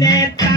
that